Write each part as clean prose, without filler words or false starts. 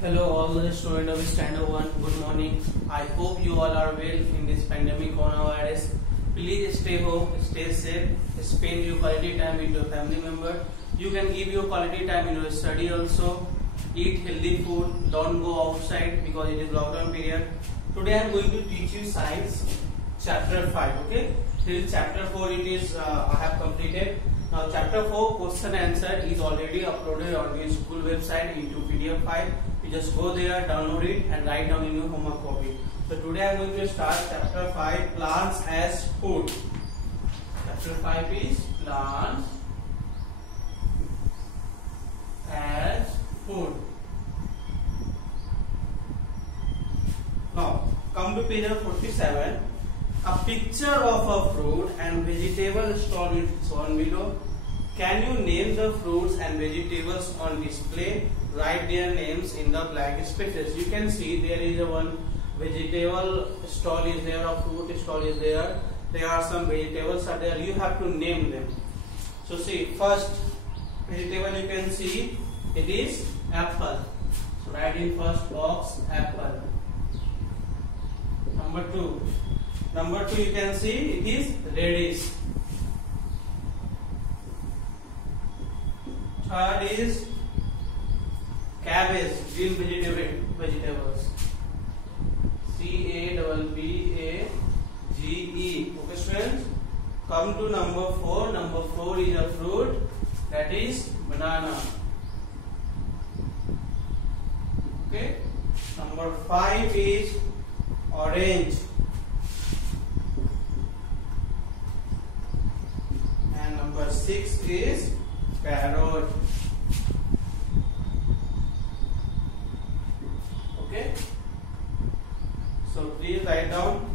Hello all the students of Standard 1, good morning. I hope you all are well in this pandemic coronavirus. Please stay home, stay safe, spend your quality time with your family member. You can give your quality time in your study also. Eat healthy food, don't go outside because it is lockdown period. Today I am going to teach you science chapter 5, okay? Till chapter 4 it is I have completed. Now chapter 4 question answer is already uploaded on the school website into PDF file. You just go there, download it and write down in your homework copy. So today I am going to start chapter 5, plants as food. Chapter 5 is plants as food. Now come to page number 47. A picture of a fruit and vegetable stall is shown below. Can you name the fruits and vegetables on display? Write their names in the blank spaces. You can see there is a one vegetable stall is there, a fruit stall is there. There are some vegetables are there. You have to name them. So see, first vegetable you can see it is apple. So write in first box apple. Number two you can see it is radish. Third is cabbage, green vegetables. CABBAGE. Okay, students. Come to number 4. Number 4 is a fruit, that is banana. Okay. Number 5 is orange. And number 6 is carrot. Okay. So please write down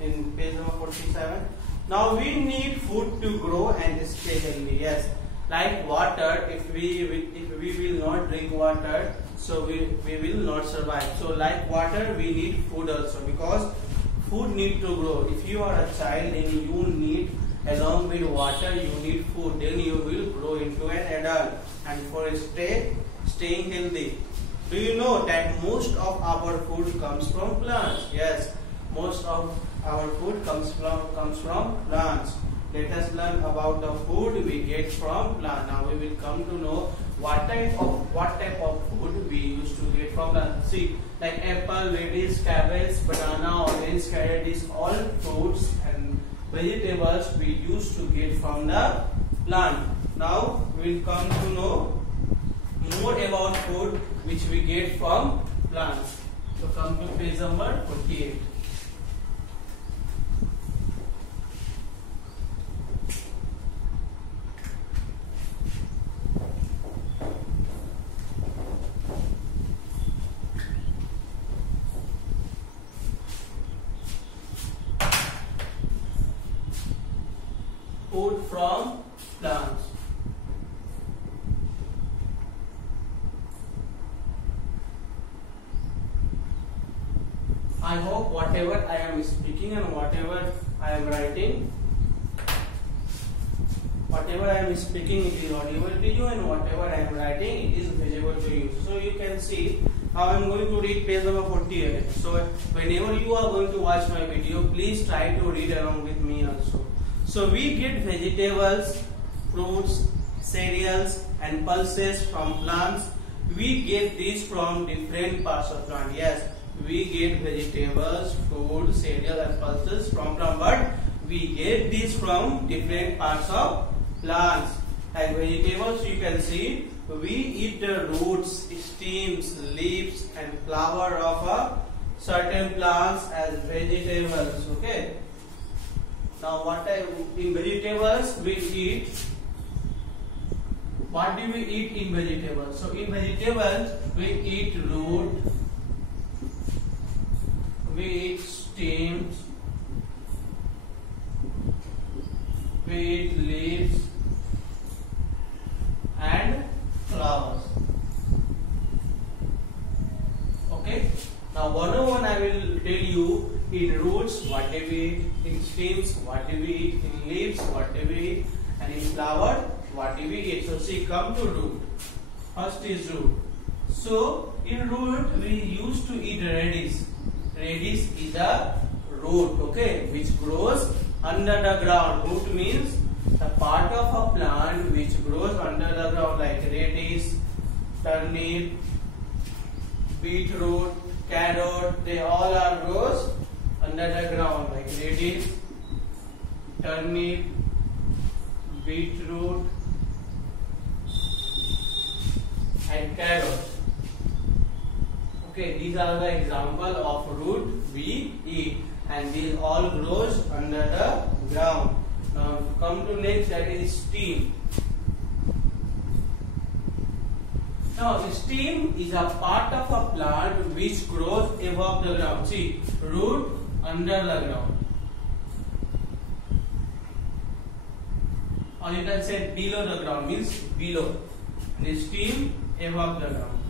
in page number 47. Now we need food to grow and stay healthy. Yes, like water. If we will not drink water, so we will not survive. So like water, we need food also, because food need to grow. If you are a child, then you need, along with water, you need food. Then you will grow into an adult and for staying healthy. Do you know that most of our food comes from plants? Yes, most of our food comes from plants. Let us learn about the food we get from plants. Now we will come to know what type of food we used to get from plants. See, like apple, radish, cabbage, banana, orange, carrot, is all fruits and vegetables we used to get from the plant. Now we will come to know more about food which we get from plants. So come to page number 48. Food from plants. I hope whatever I am speaking and whatever I am writing, whatever I am speaking, it is audible to you, and whatever I am writing, it is visible to you. So you can see how I am going to read page number 48. So whenever you are going to watch my video, please try to read along with me also. So we get vegetables, fruits, cereals and pulses from plants. We get these from different parts of plant. Yes, we get vegetables, fruit, cereal and pulses from plant, but we get these from different parts of plants. And vegetables, you can see we eat the roots, stems, leaves and flower of a certain plants as vegetables. Okay. Now in vegetables we eat. What do we eat in vegetables? So in vegetables we eat root, we eat stems, we eat leaves and flowers. Okay. Now one on one I will tell you. In roots, what do we eat? In stems, what do we eat? In leaves, what do we eat? And in flower, what do we eat? So see, come to root. First is root. So in root we used to eat radish. Radish is a root, okay, which grows under the ground. Root means the part of a plant which grows under the ground, like radish, turnip, beetroot, carrot. They all are grows under the ground, like radish, turnip, beetroot, and carrot. Okay, these are the example of root we eat, and these all grows under the ground. Now come to next, that is stem. Now stem is a part of a plant which grows above the ground. See, root under the ground, or you can say below the ground, means below. The stem above the ground.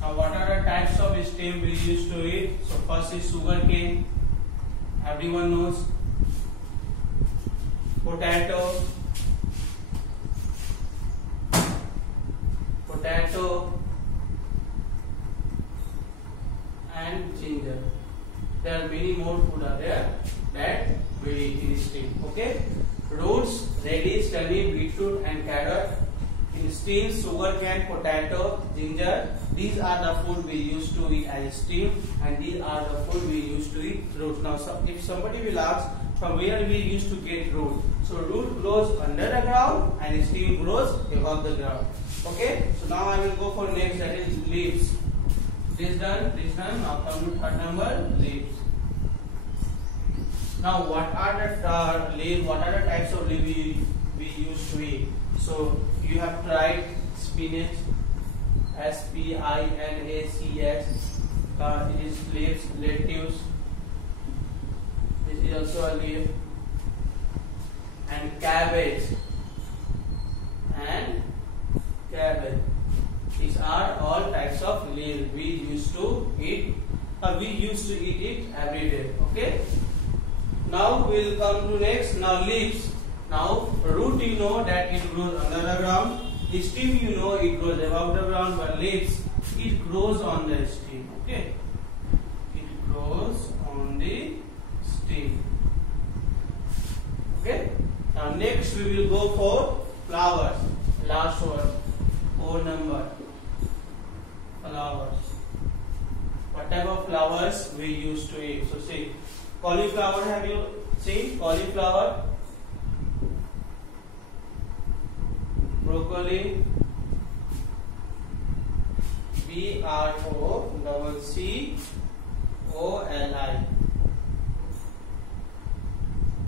Now what are the types of stem we used to eat? So first is sugar cane, everyone knows. Potato, and ginger. There are many more food are there that we eat in stem. Okay, roots, radish, turnip, beetroot, and carrot. In stem, sugar cane, potato, ginger. These are the food we used to eat as stem, and these are the food we used to eat root. Now, if somebody will ask from where we used to get root, so root grows under the ground and stem grows above the ground. Okay, so now I will go for next, that is leaves. This done, this done. Now come to third number, leaves. Now what are the leaves? What are the types of leaves we used to eat? So you have tried spinach, spinacs. It is leaves, lettuce. This is also a leaf. And cabbage. These are all types of leaves we used to eat. We used to eat it every day. Okay. Now we will come to next. Now leaves. Now root, you know that it grows under the ground. Stem, you know it grows above the ground. But leaves, it grows on the stem. Okay. It grows on the stem. Okay. Now next we will go for flowers. Last one. 4 number. Flowers. What type of flowers we used to eat? So see, cauliflower, have you seen cauliflower? Broccoli, BROCCOLI.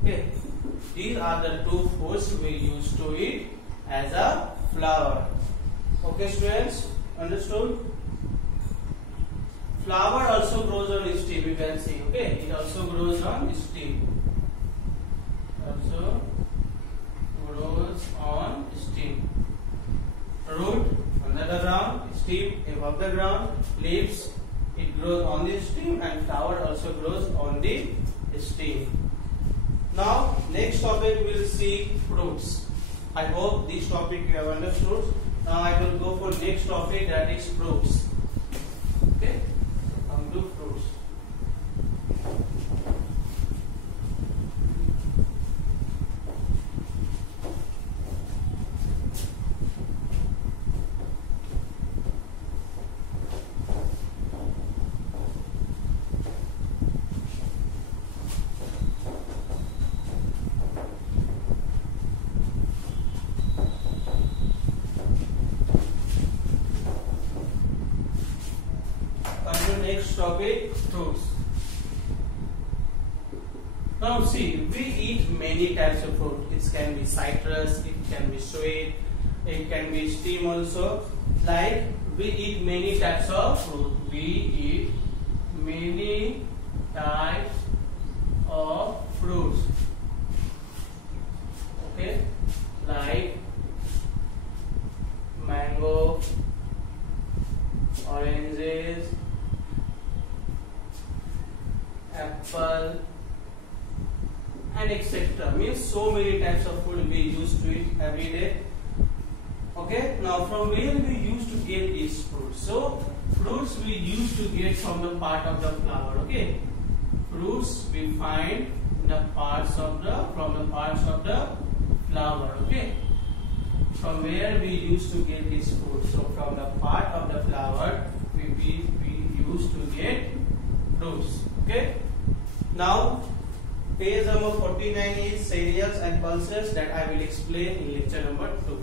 Okay, these are the two foods we used to eat as a flower. Okay, students, understood? Flower also grows on stem, you can see. Okay, it also grows on stem. Also grows on stem. Root under the ground, stem above the ground, leaves, it grows on the stem, and flower also grows on the stem. Now next topic we will see fruits. I hope this topic you have understood. Now I will go for next topic, that is fruits. Okay, come to fruits. Next topic, fruits. Now see, we eat many types of fruit. It can be citrus, it can be sweet, it can be stem also. Like we eat many types of fruit. We eat many types of fruits. Okay, like mango, oranges, apple, and etc. Means so many types of food we used to eat every day. Okay, now from where we used to get these fruits? So fruits we used to get from the part of the flower. Okay, fruits we find in the parts of the flower. Okay, from where we used to get these fruits? So from the part of the flower we used to get fruits. Okay, now page number 49 is cereals and pulses that I will explain in lecture number 2.